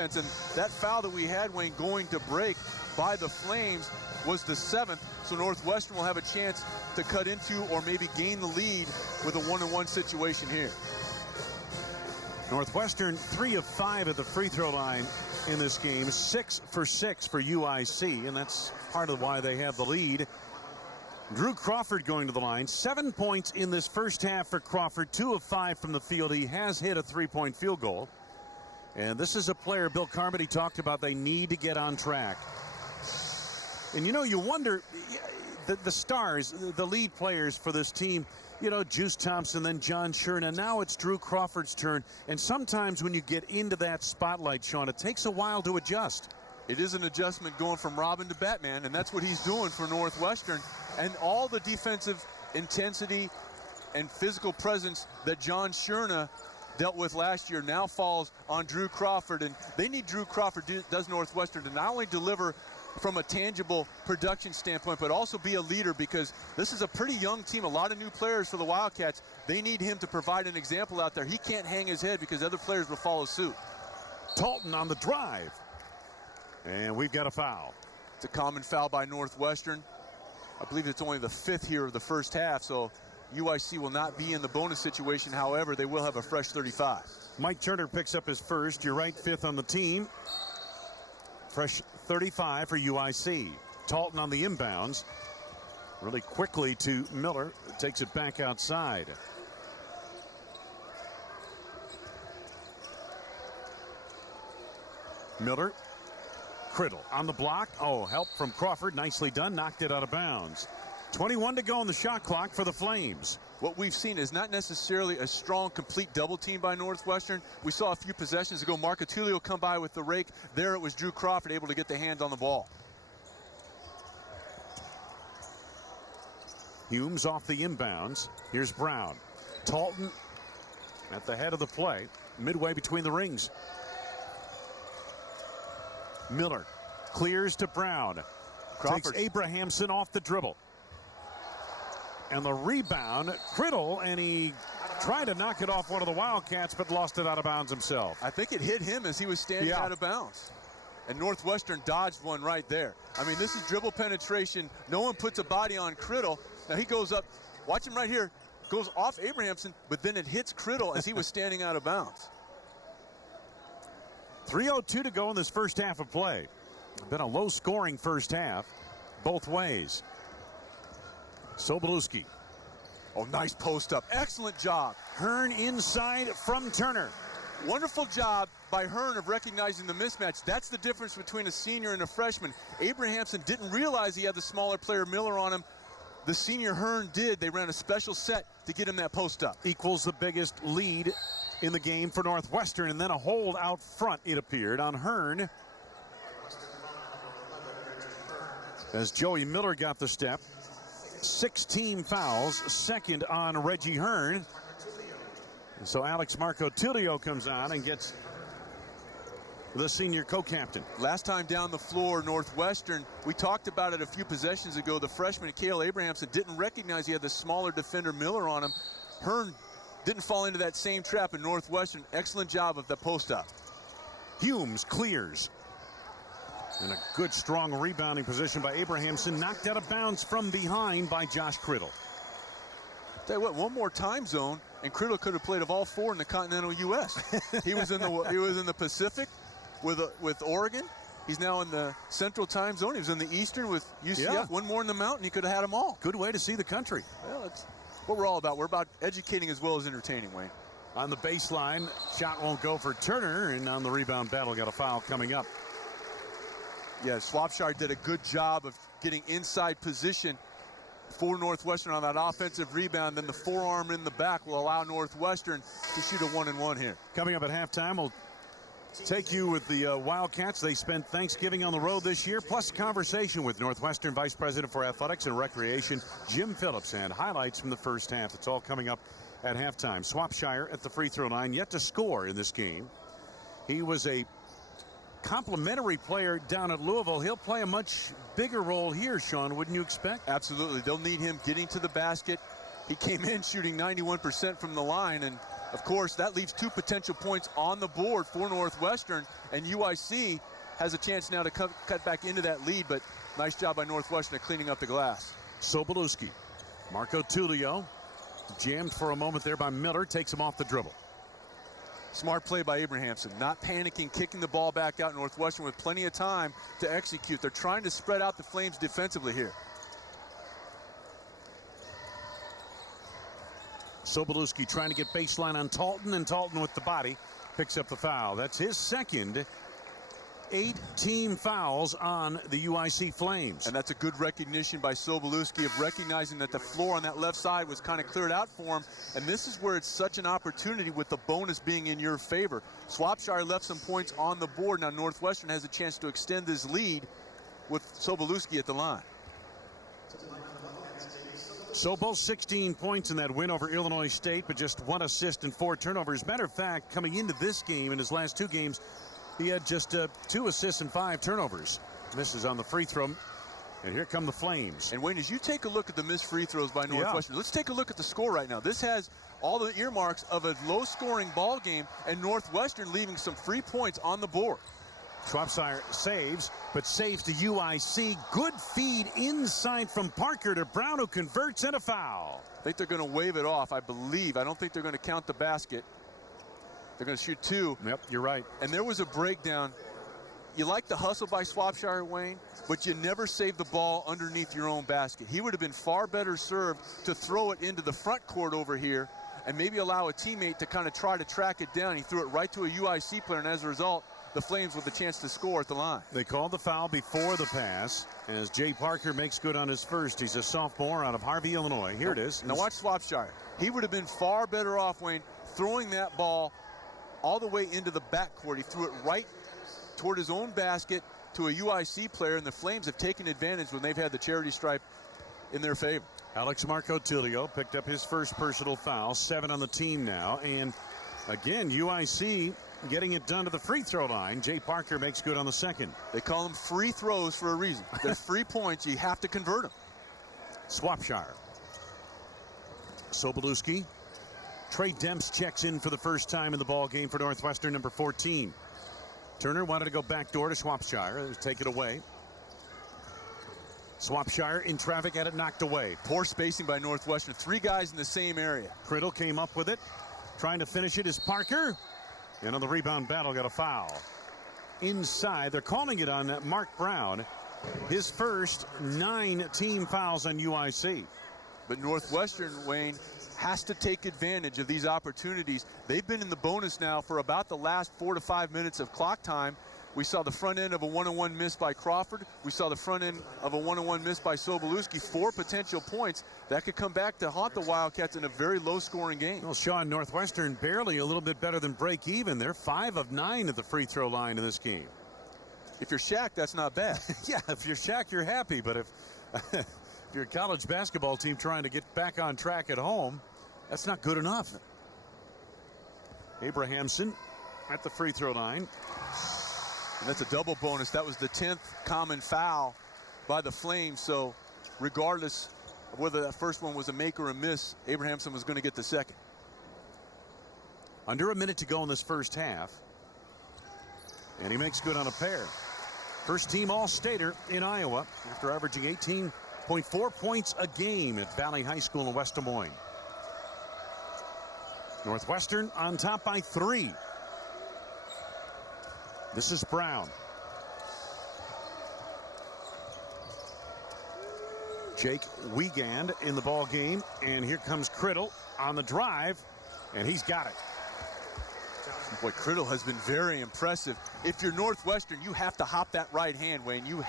And that foul that we had, Wayne, going to break by the Flames was the 7th. So Northwestern will have a chance to cut into or maybe gain the lead with a 1-on-1 situation here. Northwestern 3 of 5 at the free throw line in this game, 6 for 6 for UIC, and that's part of why they have the lead. Drew Crawford going to the line, 7 points in this first half for Crawford, 2 of 5 from the field. He has hit a 3-point field goal. And this is a player Bill Carmody talked about they need to get on track. And you wonder, the stars, the lead players for this team, Juice Thompson, then John Sherna. Now it's Drew Crawford's turn. And sometimes when you get into that spotlight, Sean, it takes a while to adjust. It is an adjustment going from Robin to Batman, and that's what he's doing for Northwestern. And all the defensive intensity and physical presence that John Sherna dealt with last year now falls on Drew Crawford, and they need Drew Crawford, does Northwestern, to not only deliver from a tangible production standpoint, but also be a leader, because this is a pretty young team, a lot of new players for the Wildcats. They need him to provide an example out there. He can't hang his head because other players will follow suit. Talton on the drive, and we've got a foul. It's a common foul by Northwestern. I believe it's only the 5th here of the first half, so UIC will not be in the bonus situation. However, they will have a fresh 35. Mike Turner picks up his first. You're right, 5th on the team. Fresh 35 for UIC. Talton on the inbounds. Really quickly to Miller. Takes it back outside. Miller. Crittle on the block. Oh, help from Crawford. Nicely done. Knocked it out of bounds. 21 to go on the shot clock for the Flames. What we've seen is not necessarily a strong, complete double team by Northwestern. We saw a few possessions ago Marco Tullio come by with the rake. There it was Drew Crawford able to get the hand on the ball. Humes off the inbounds. Here's Brown. Talton at the head of the play, midway between the rings. Miller clears to Brown. Crawford takes Abrahamson off the dribble. And the rebound, Crittle, and he tried to knock it off one of the Wildcats, but lost it out of bounds himself. I think it hit him as he was standing out of bounds. And Northwestern dodged one right there. I mean, this is dribble penetration. No one puts a body on Crittle. Now he goes up, watch him right here, goes off Abrahamson, but then it hits Crittle as he was standing out of bounds. 3:02 to go in this first half of play. Been a low-scoring first half, both ways. Sobolewski. Oh, nice post up. Excellent job. Hearn inside from Turner. Wonderful job by Hearn of recognizing the mismatch. That's the difference between a senior and a freshman. Abrahamson didn't realize he had the smaller player Miller on him. The senior Hearn did. They ran a special set to get him that post up. Equals the biggest lead in the game for Northwestern, and then a hold out front, it appeared, on Hearn. As Joey Miller got the step. 16 fouls, second on Reggie Hearn. So Alex Marco Tullio comes on and gets the senior co-captain. Last time down the floor, Northwestern, we talked about it a few possessions ago. The freshman, Cale Abrahamson, didn't recognize he had the smaller defender Miller on him. Hearn didn't fall into that same trap in Northwestern. Excellent job of the post-up. Humes clears. And a good, strong rebounding position by Abrahamson. Knocked out of bounds from behind by Josh Crittle. Tell you what, one more time zone, and Crittle could have played of all 4 in the continental U.S. He was in the Pacific with Oregon. He's now in the Central Time Zone. He was in the Eastern with UCF. Yeah. One more in the Mountain. He could have had them all. Good way to see the country. Well, that's what we're all about. We're about educating as well as entertaining, Wayne. On the baseline, shot won't go for Turner, and on the rebound battle, got a foul coming up. Yeah, Swapshire did a good job of getting inside position for Northwestern on that offensive rebound. Then the forearm in the back will allow Northwestern to shoot a 1-and-1 here. Coming up at halftime, we'll take you with the Wildcats. They spent Thanksgiving on the road this year, plus conversation with Northwestern Vice President for Athletics and Recreation, Jim Phillips, and highlights from the first half. It's all coming up at halftime. Swapshire at the free throw line, yet to score in this game. He was a complimentary player down at Louisville. He'll play a much bigger role here, Sean, wouldn't you expect? Absolutely. They'll need him getting to the basket. He came in shooting 91% from the line, and Of course, that leaves 2 potential points on the board for Northwestern, and UIC has a chance now to cut back into that lead, but nice job by Northwestern at cleaning up the glass. Sobolewski, Marco Tullio, jammed for a moment there by Miller, takes him off the dribble. Smart play by Abrahamson, not panicking, kicking the ball back out. Northwestern with plenty of time to execute. They're trying to spread out the Flames defensively here. Sobolewski trying to get baseline on Talton, and Talton with the body picks up the foul. That's his second 8 team fouls on the UIC Flames. And that's a good recognition by Sobolewski of recognizing that the floor on that left side was kind of cleared out for him. And this is where it's such an opportunity with the bonus being in your favor. Swapshire left some points on the board. Now Northwestern has a chance to extend this lead with Sobolewski at the line. Sobel 16 points in that win over Illinois State, but just 1 assist and 4 turnovers. Matter of fact, coming into this game, in his last 2 games, he had just 2 assists and 5 turnovers. Misses on the free throw, and here come the Flames. And Wayne, as you take a look at the missed free throws by Northwestern, let's take a look at the score right now. This has all the earmarks of a low-scoring ball game, and Northwestern leaving some free points on the board. Swapshire saves, but saves to UIC. Good feed inside from Parker to Brown, who converts, and a foul. I think they're going to wave it off, I believe. I don't think they're going to count the basket. They're going to shoot 2. Yep, you're right. And there was a breakdown. You like the hustle by Swapshire, Wayne, but you never save the ball underneath your own basket. He would have been far better served to throw it into the front court over here and maybe allow a teammate to kind of try to track it down. He threw it right to a UIC player, and as a result, the Flames with a chance to score at the line. They called the foul before the pass as Jay Parker makes good on his first. He's a sophomore out of Harvey, Illinois. Here it is. Now watch Swapshire. He would have been far better off, Wayne, throwing that ball all the way into the backcourt. He threw it right toward his own basket to a UIC player, and the Flames have taken advantage when they've had the charity stripe in their favor. Alex Marco Tullio picked up his first personal foul, 7 on the team now, and again, UIC getting it done to the free throw line. Jay Parker makes good on the second. They call them free throws for a reason. They're free points. You have to convert them. Swapshire. Sobolewski. Trey Demps checks in for the first time in the ball game for Northwestern, number 14. Turner wanted to go backdoor to Swapshire. Take it away. Swapshire in traffic, had it knocked away. Poor spacing by Northwestern. 3 guys in the same area. Crittle came up with it. Trying to finish it is Parker. And on the rebound battle, got a foul. Inside, they're calling it on Mark Brown. His first 9 team fouls on UIC. But Northwestern, Wayne, has to take advantage of these opportunities. They've been in the bonus now for about the last 4 to 5 minutes of clock time. We saw the front end of a 1-on-1 miss by Crawford. We saw the front end of a 1-on-1 miss by Sobolewski. 4 potential points that could come back to haunt the Wildcats in a very low-scoring game. Well, Sean, Northwestern barely a little bit better than break even. They're 5 of 9 at the free throw line in this game. If you're Shaq, that's not bad. Yeah, if you're Shaq, you're happy. But if you're a college basketball team trying to get back on track at home, that's not good enough. Abrahamson at the free throw line. And that's a double bonus. That was the 10th common foul by the Flames. So regardless of whether that first one was a make or a miss, Abrahamson was going to get the second. Under a minute to go in this first half. And he makes good on a pair. First team All-Stater in Iowa after averaging 18.4 points a game at Valley High School in West Des Moines. Northwestern on top by 3. This is Brown. Jake Wiegand in the ball game, and here comes Crittle on the drive, and he's got it. Boy, Crittle has been very impressive. If you're Northwestern, you have to hop that right hand, Wayne. You